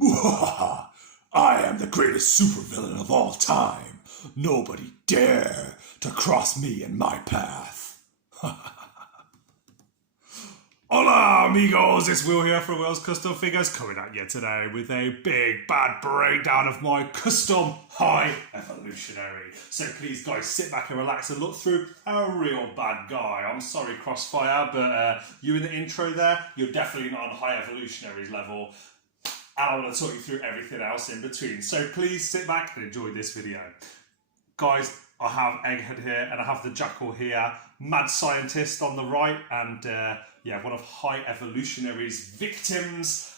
I am the greatest supervillain of all time. Nobody dare to cross me in my path. Hola amigos, it's Will here from Will's Custom Figures, coming at you today with a big bad breakdown of my custom high evolutionary. So please guys, sit back and relax and look through a real bad guy. I'm sorry Crossfire, but you in the intro there, you're definitely not on high evolutionaries level. And I want to talk you through everything else in between. So please sit back and enjoy this video. Guys, I have Egghead here and I have the Jackal here. Mad scientist on the right and yeah, one of High Evolutionary's victims.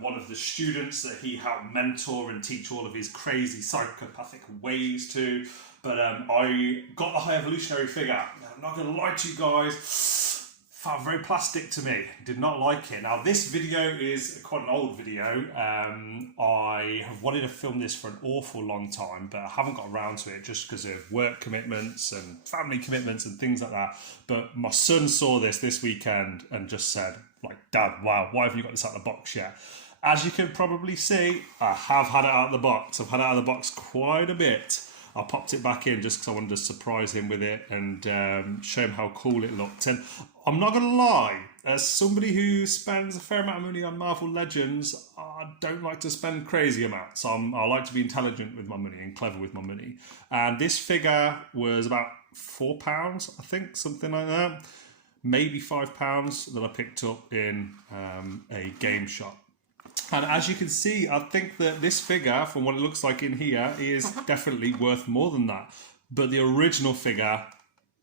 One of the students that he helped mentor and teach all of his crazy psychopathic ways to. But I got the High Evolutionary figure. I'm not going to lie to you guys. Felt very plastic to me, did not like it. Now this video is quite an old video. I have wanted to film this for an awful long time, but I haven't got around to it just because of work commitments and family commitments and things like that. But my son saw this weekend and just said, like, Dad, wow, why haven't you got this out of the box yet? As you can probably see, I have had it out of the box. I've had it out of the box quite a bit. I popped it back in just because I wanted to surprise him with it and show him how cool it looked. And I'm not going to lie, as somebody who spends a fair amount of money on Marvel Legends, I don't like to spend crazy amounts. I like to be intelligent with my money and clever with my money. And this figure was about £4, I think, something like that. Maybe £5 that I picked up in a game shop. And as you can see, I think that this figure, from what it looks like in here, is definitely worth more than that. But the original figure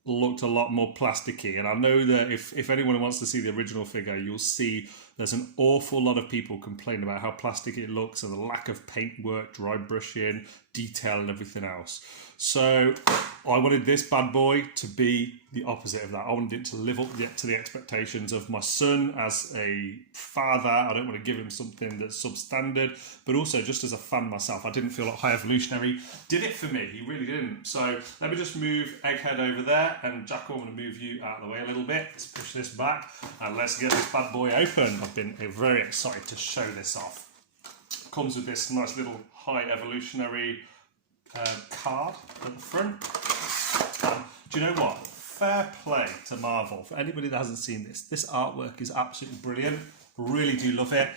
looked a lot more plasticky. And I know that if anyone wants to see the original figure, you'll see there's an awful lot of people complain about how plastic it looks and the lack of paintwork, dry brushing, detail and everything else. So I wanted this bad boy to be the opposite of that. I wanted it to live up to the expectations of my son as a father. I don't want to give him something that's substandard, but also just as a fan myself, I didn't feel like High Evolutionary did it for me. He really didn't. So let me just move Egghead over there, and Jackal, I'm going to move you out of the way a little bit. Let's push this back and let's get this bad boy open. I've been very excited to show this off. Comes with this nice little High Evolutionary card at the front. Do you know what? Fair play to Marvel. For anybody that hasn't seen this artwork is absolutely brilliant. Really do love it.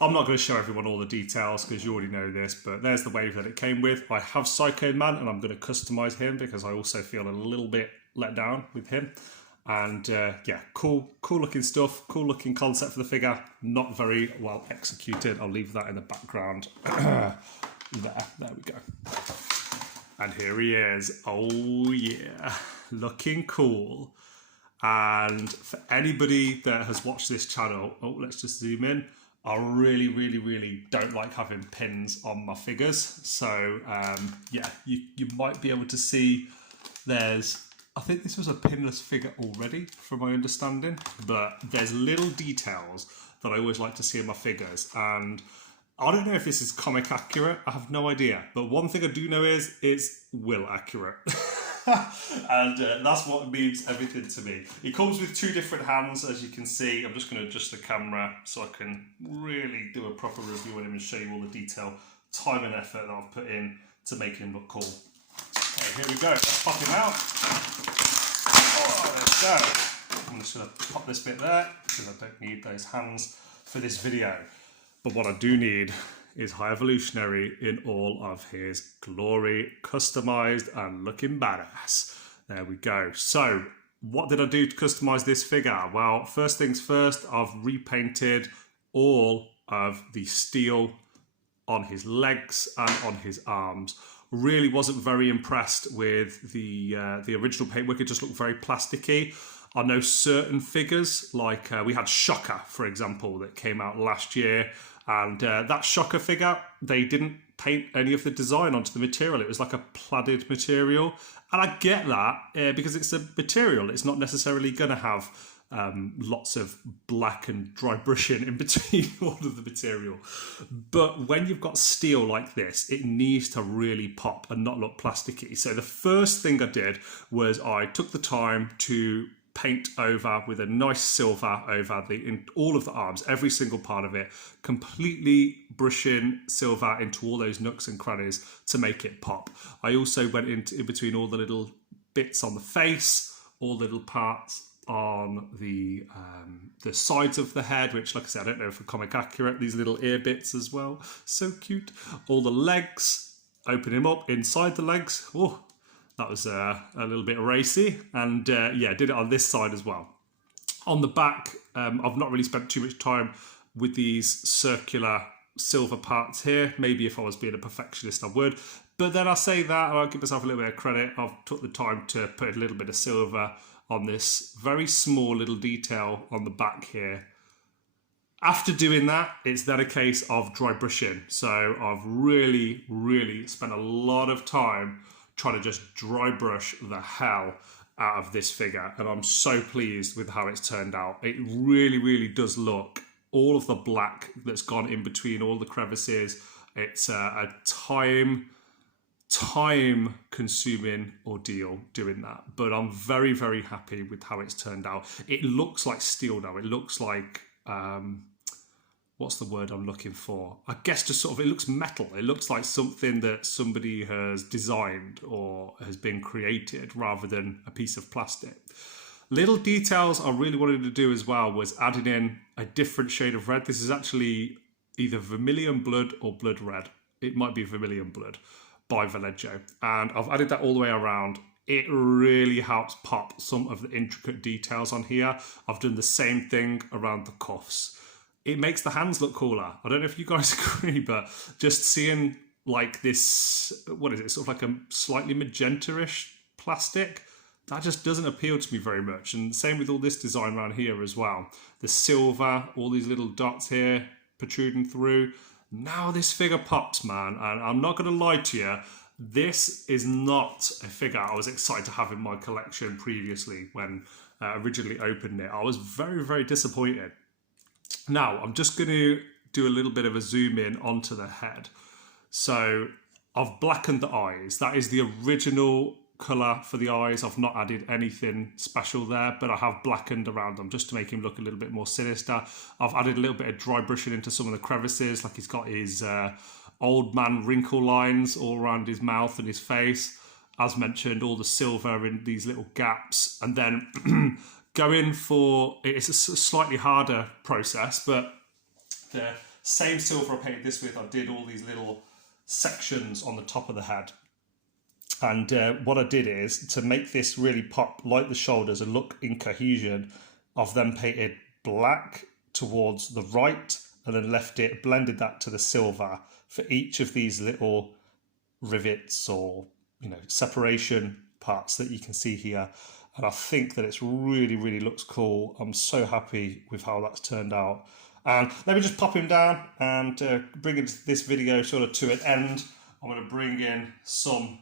I'm not going to show everyone all the details because you already know this, but there's the wave that it came with. I have Psycho Man and I'm going to customize him because I also feel a little bit let down with him. And yeah, cool looking stuff, cool looking concept for the figure. Not very well executed. I'll leave that in the background. There we go. And here he is. Oh yeah, looking cool. And for anybody that has watched this channel, oh, let's just zoom in. I really don't like having pins on my figures. So yeah, you might be able to see there's, I think this was a pinless figure already from my understanding, but there's little details that I always like to see in my figures. And I don't know if this is comic accurate, I have no idea. But one thing I do know is it's Will accurate. And that's what means everything to me. It comes with two different hands, as you can see. I'm just going to adjust the camera so I can really do a proper review on him and show you all the detail, time and effort that I've put in to make him look cool. Okay, here we go. Let's pop him out. Oh, there we go. I'm just going to pop this bit there because I don't need those hands for this video. But what I do need is High Evolutionary in all of his glory, customized and looking badass. There we go. So what did I do to customize this figure? Well, first things first, I've repainted all of the steel on his legs and on his arms. Really wasn't very impressed with the original paintwork. It just looked very plasticky. I know certain figures, like we had Shocker, for example, that came out last year. And that Shocker figure, they didn't paint any of the design onto the material. It was like a plaided material. And I get that because it's a material. It's not necessarily going to have lots of black and dry brushing in between all of the material. But when you've got steel like this, it needs to really pop and not look plasticky. So the first thing I did was I took the time to paint over with a nice silver over in all of the arms, every single part of it, completely brushing silver into all those nooks and crannies to make it pop. I also went in between all the little bits on the face, all the little parts on the sides of the head, which, like I said, I don't know if are comic accurate, these little ear bits as well, so cute. All the legs, open him up inside the legs. Oh, that was a little bit racy, and yeah, did it on this side as well. On the back, I've not really spent too much time with these circular silver parts here. Maybe if I was being a perfectionist I would, but then I say that and I'll give myself a little bit of credit. I've took the time to put a little bit of silver on this very small little detail on the back here. After doing that, it's then a case of dry brushing. So I've really spent a lot of time trying to just dry brush the hell out of this figure, and I'm so pleased with how it's turned out. It really does look, all of the black that's gone in between all the crevices, it's a time consuming ordeal doing that, but I'm very happy with how it's turned out. It looks like steel now. It looks like what's the word I'm looking for? I guess just sort of, it looks metal. It looks like something that somebody has designed or has been created rather than a piece of plastic. Little details I really wanted to do as well was adding in a different shade of red. This is actually either Vermilion Blood or Blood Red. It might be Vermilion Blood by Vallejo. And I've added that all the way around. It really helps pop some of the intricate details on here. I've done the same thing around the cuffs. It makes the hands look cooler. I don't know if you guys agree, but just seeing like this, what is it, sort of like a slightly magenta-ish plastic, that just doesn't appeal to me very much. And same with all this design around here as well. The silver, all these little dots here protruding through. Now this figure pops, man. And I'm not going to lie to you, this is not a figure I was excited to have in my collection previously when I originally opened it. I was very disappointed. Now, I'm just going to do a little bit of a zoom in onto the head. So I've blackened the eyes. That is the original colour for the eyes. I've not added anything special there, but I have blackened around them just to make him look a little bit more sinister. I've added a little bit of dry brushing into some of the crevices, like he's got his old man wrinkle lines all around his mouth and his face. As mentioned, all the silver in these little gaps, and then going for, it's a slightly harder process, but the same silver I painted this with, I did all these little sections on the top of the head. And what I did is, to make this really pop, like the shoulders and look in cohesion, I've then painted black towards the right and then blended that to the silver for each of these little rivets or, you know, separation parts that you can see here. And I think that it's really looks cool. I'm so happy with how that's turned out. And let me just pop him down and bring this video sort of to an end. I'm going to bring in some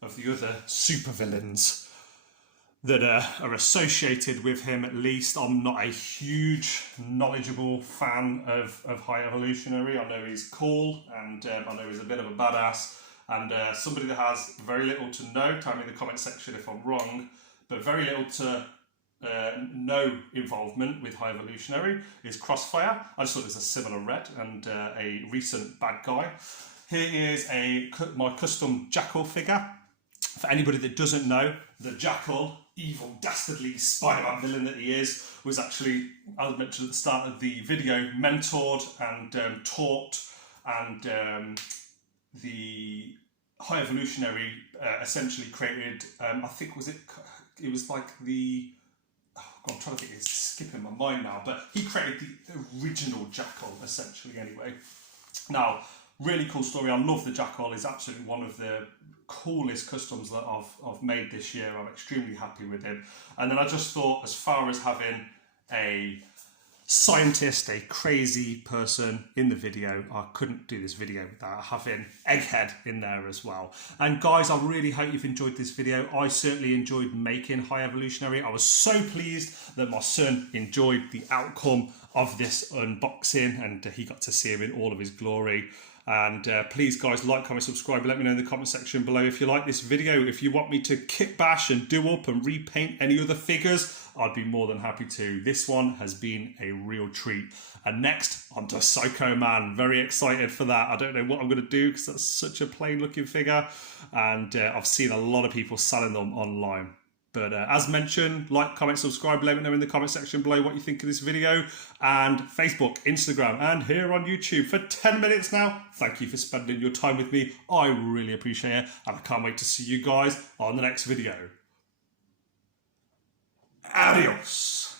of the other supervillains that are associated with him, at least. I'm not a huge, knowledgeable fan of High Evolutionary. I know he's cool, and I know he's a bit of a badass. And somebody that has very little to know, tell me in the comment section if I'm wrong, but very little to no involvement with High Evolutionary is Crossfire. I just thought there's a similar red and a recent bad guy. Here is my custom Jackal figure. For anybody that doesn't know, the Jackal, evil, dastardly Spiderman villain that he is, was actually, as mentioned at the start of the video, mentored and taught, and the High Evolutionary essentially created, I think it was like the, oh God, I'm trying to think, it's skipping my mind now, but he created the original Jackal, essentially, anyway. Now, really cool story. I love the Jackal. It's absolutely one of the coolest customs that I've made this year. I'm extremely happy with him. And then I just thought, as far as having a scientist, a crazy person in the video, I couldn't do this video without having Egghead in there as well. And guys, I really hope you've enjoyed this video. I certainly enjoyed making High Evolutionary. I was so pleased that my son enjoyed the outcome of this unboxing, and he got to see him in all of his glory. And please guys, like, comment, subscribe, let me know in the comment section below if you like this video. If you want me to kitbash and do up and repaint any other figures, I'd be more than happy to. This one has been a real treat. And next, onto Psycho Man. Very excited for that. I don't know what I'm going to do because that's such a plain looking figure. And I've seen a lot of people selling them online. But as mentioned, like, comment, subscribe, let me know in the comment section below what you think of this video. And Facebook, Instagram, and here on YouTube for 10 minutes now. Thank you for spending your time with me. I really appreciate it. And I can't wait to see you guys on the next video. Adios.